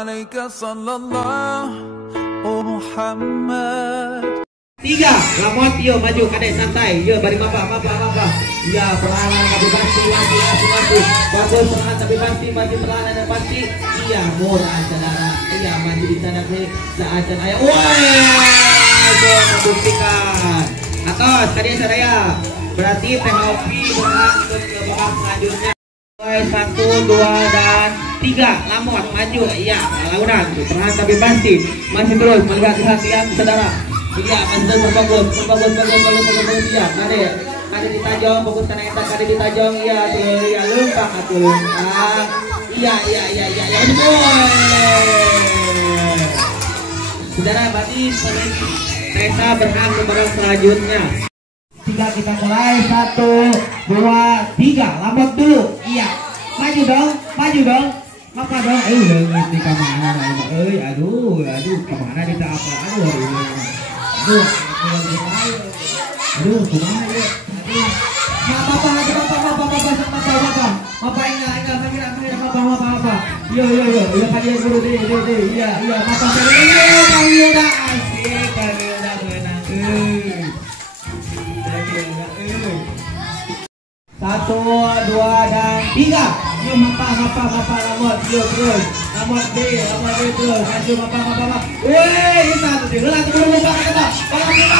alaika sallallahu Muhammad. 3, lamot, yo maju kadek santai, yo bari mapa. Ya perlahan tapi pasti, bagus perlahan tapi pasti, perlahan dan pasti. Iya murah saudara, iya maju di sana saat dan ayah. Wah, membuktikan. Atas kadek saya, berarti PHP berhak untuk ke babak selanjutnya. 1, 2 dan 3, lamot maju, iya launan, perlahan tapi pasti, masih terus melihat yang saudara. Iya, mantul bagus, iya, kade ditajong, fokus karena eta kade ditajong, iya, tuh, iya, lempang, iya, saudara, berarti Tessa berhak ke babak selanjutnya. 3 kita mulai, 1, 2, 3, lambat dulu, iya, maju dong, apa dong, ini kemana, aduh, kemana kita apa, aduh, Bapak enggak, yo, kalian dulu deh, iya, Bapak kami udah asik, kami udah menang, 1, 2 dan 3, yo mapa, lamot, yo terus, lamot B terus, maju mapa, weh, ini satu deh, gerak turun lupa kita, kalau kita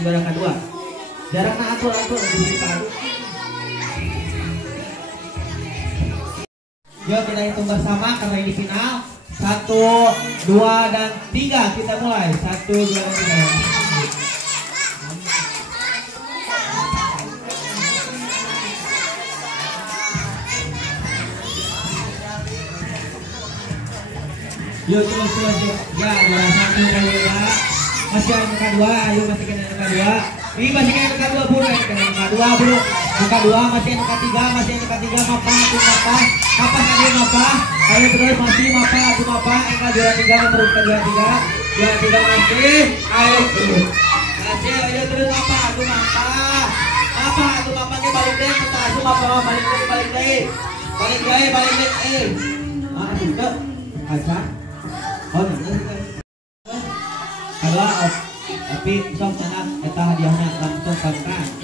jarak kedua, jaraknya atur yuk kita hitung bersama karena ini final. 1, 2 dan 3 kita mulai. 1, 2 dan 3. Yuk terus ya, juara 1 ya. Masih yang kedua, ayo masih kena yang kedua. Ini masih kena yang kedua bro, yang kedua masih yang ketiga, mapa. Ayo terus masih mapa, yang juara 3 terus ke juara 3 masih. Ayo terus. Ayo terus mapa ke balik deh, kita mapa balik deh. Suka kaca. Oh, ada tapi sok sana eta hadiahnya langsung kontak.